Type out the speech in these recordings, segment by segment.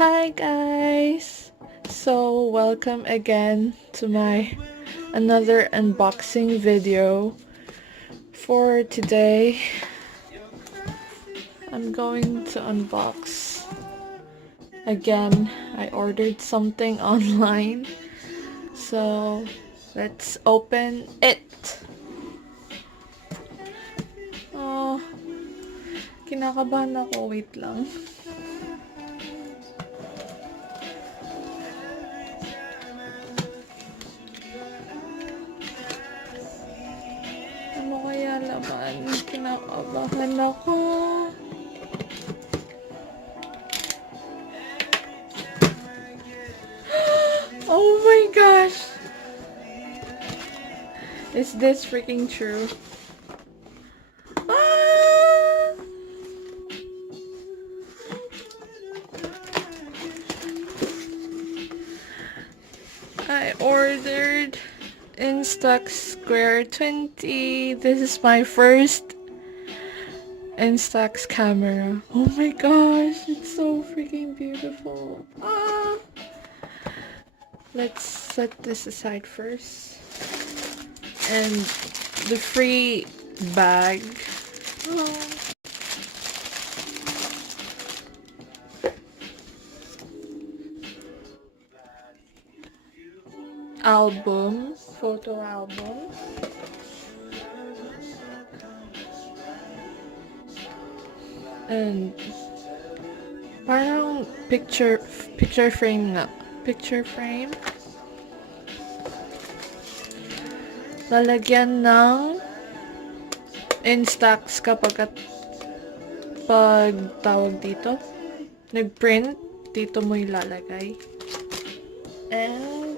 Hi guys! So welcome again to my another unboxing video. For today, I'm going to unbox again. I ordered something online. So let's open it. Oh, kinakabahan ako. Wait lang. Ano kaya laman? Kinakabahan ako. Oh my gosh! Is this freaking true? Ah! I ordered Instax Square 20. This is my first Instax camera. Oh my gosh, it's so freaking beautiful. Ah! Let's set this aside first. And the free bag. Oh. Album, photo album. And parang picture frame nga. Picture frame. Lalagyan ng Instax kapag tawag dito. Nag-print, dito mo ilalagay. And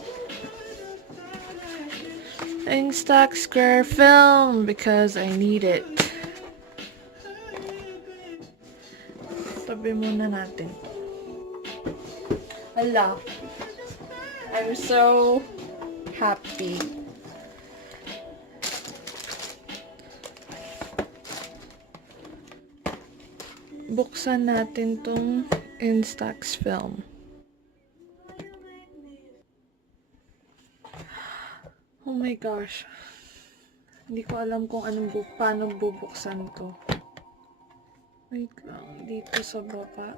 Instax Square film because I need it. Tabi muna natin. Ala. I'm so happy. Buksan natin tong Instax film. Oh my gosh. Hindi ko alam kung paano bubuksan to. Wait lang. Dito sa baba.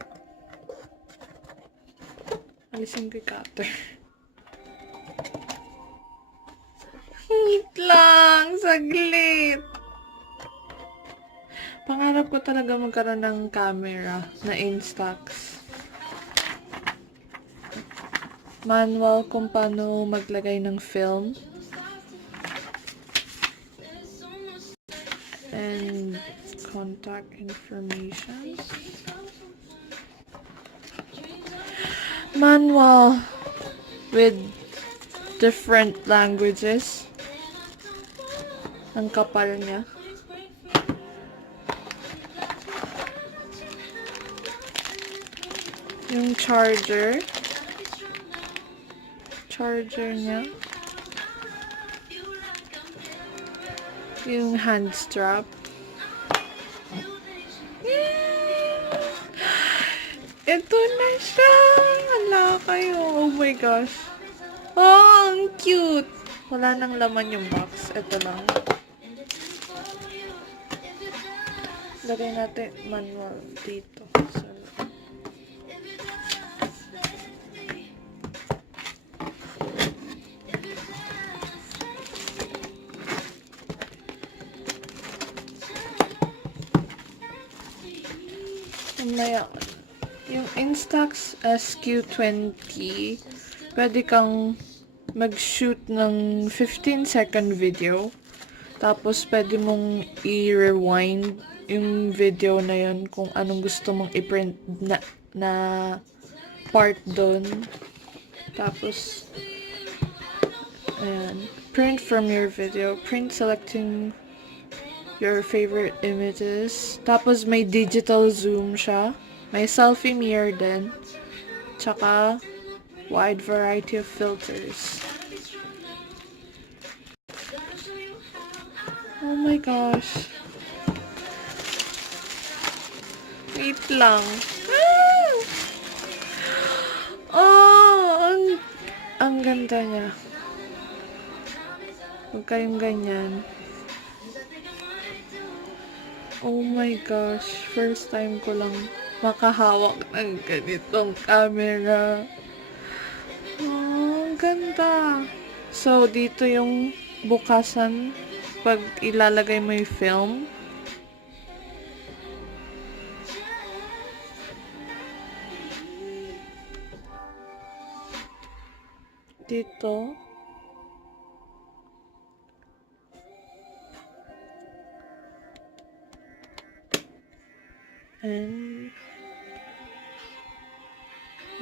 Alisin ko yung cutter. Wait lang. Saglit. Pangarap ko talaga magkaroon ng camera na Instax. Manual kung paano maglagay ng film. And contact information. Manual with different languages. Ang kapal niya. Yung charger niya. Yung hand strap. Ito na siya! Hala kayo! Oh my gosh! Oh, ang cute! Wala nang laman yung box. Ito lang. Lagay natin manual dito. So, mamaya, yung Instax SQ20, pwede kang mag-shoot ng 15-second video. Tapos, pwede mong i-rewind yung video na yun kung anong gusto mong i-print na part doon. Tapos, ayan. Print from your video. Print selecting your favorite images. Tapos, may digital zoom siya. May selfie mirror din. Tsaka, wide variety of filters. Oh my gosh. Wait lang. Ah! Ang ganda niya. Huwag kayong ganyan. Oh my gosh. First time ko lang makahawak ng ganitong camera. Oh, ang ganda. So, dito yung bukasan pag ilalagay mo yung film. Dito. And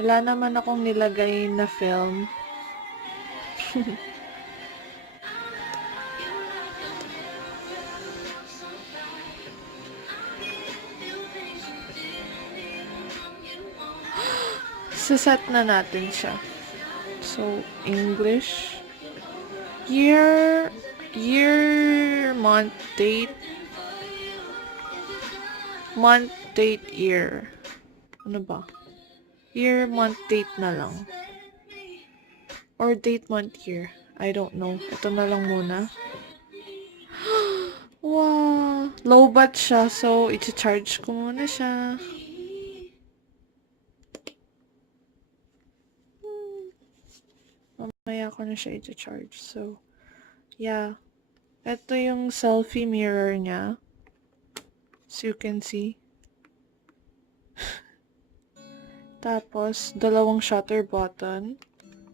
wala naman akong nilagay na film. Saset na natin siya. So, English. Year, month, date. Month, date, year. Ano ba? Year, month, date na lang. Or date, month, year. I don't know. Ito na lang muna. Wow! Low bat siya. So, i-charge ko muna siya. Mamaya ko na siya i-charge. So, yeah. Ito yung selfie mirror niya. So, you can see. Tapos, dalawang shutter button.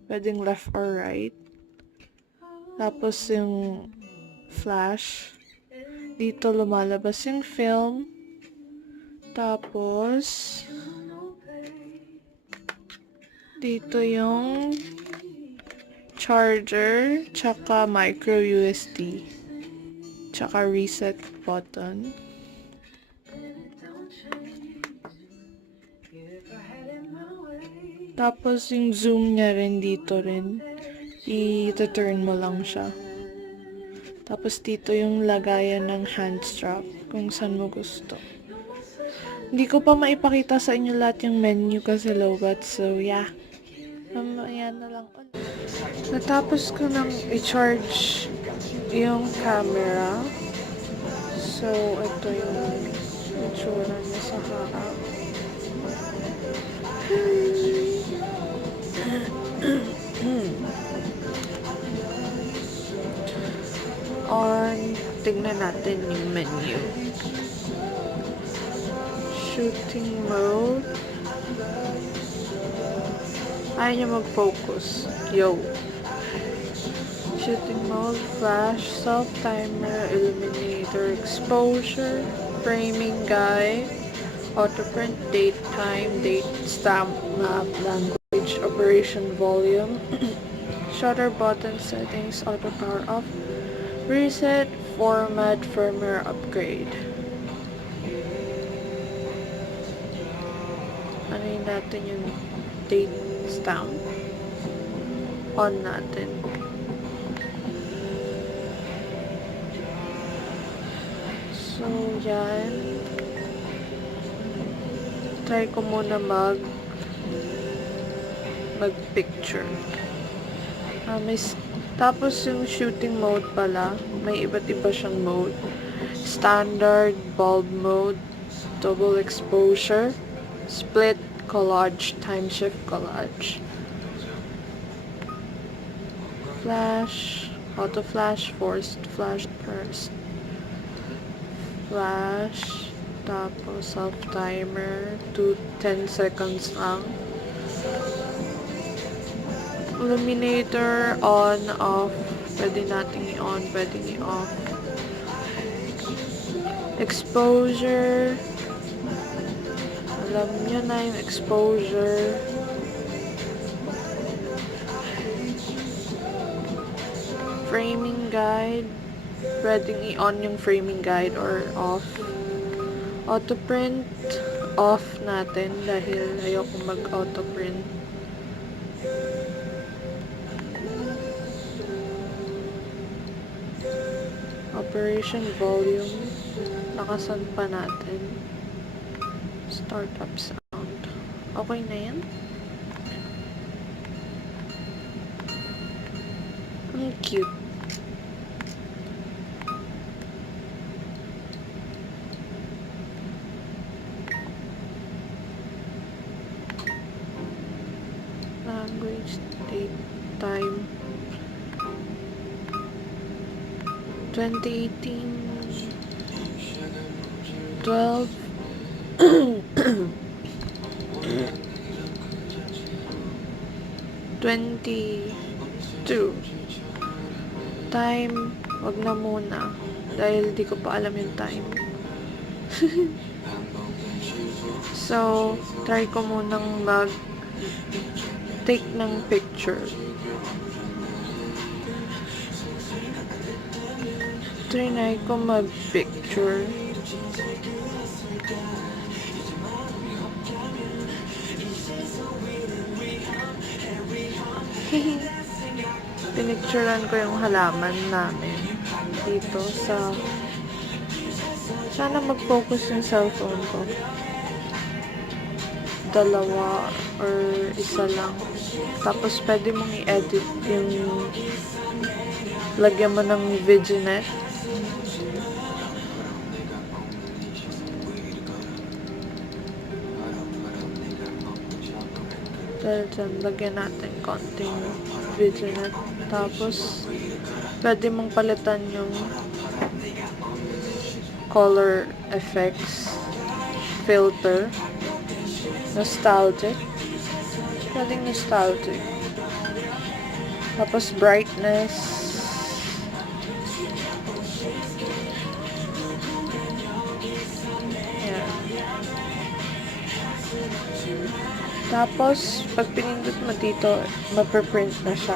Pwedeng left or right. Tapos, yung flash. Dito lumalabas yung film. Tapos, dito yung charger, tsaka micro USB, tsaka reset button. Tapos yung zoom niya rin dito rin, i-turn mo lang siya. Tapos dito yung lagayan ng hand strap kung saan mo gusto. Hindi ko pa maipakita sa inyo lahat yung menu kasi low-bat, so yeah. Mamaya na lang ulit. Natapos ko nang i-charge yung camera. So, ito yung itsura niya sa harap. Tignan natin yung menu. Shooting mode. Ayaw niya mag-focus. Yo. Shooting mode, flash, self-timer, illuminator, exposure, framing guide, auto-print, date, time, date, stamp, map, language, operation volume, shutter button settings, auto power off, reset, format, firmware upgrade. Ano yun natin yung date stamp? On natin. So, yan. Try ko muna mag-picture. Tapos yung shooting mode pala, may iba't iba siyang mode. Standard, bulb mode, double exposure, split, collage, time shift collage. Flash, auto flash, forced flash first. Flash, tapos self timer, 10 seconds lang. Illuminator, on, off. Pwede natin i-on, pwede i-off. Exposure. Alam nyo na yung exposure. Framing guide. Pwedeng i-on yung framing guide or off. Auto print, off natin dahil ayoko mag-auto print. Operation volume, nakasan pa natin. Startup sound. Okay na yan. Ang cute. Language, date, time. 2018. 12. 22. Time, wag na muna. Dahil di ko pa alam yung time. So, try ko munang take ng picture. Trinay ko mag-picture. Pinicturean ko yung halaman namin dito sa... Sana mag-focus yung cellphone ko. Dalawa or isa lang. Tapos pwede mong i-edit yung lagyan mo ng vignette. Dahil dyan, lagyan natin konting vignette. Tapos, pwede mong palitan yung color effects, filter, nostalgic. Pwedeng nostalgic. Tapos, brightness. Yan. Tapos, pag pinindot mo dito, mapaprint na siya.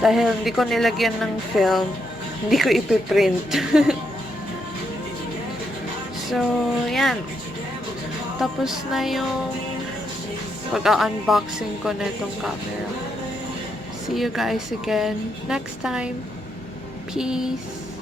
Dahil hindi ko nilagyan ng film, hindi ko ipiprint. So, yan. Tapos na yung pag-unboxing ko na itong camera. See you guys again next time. Peace!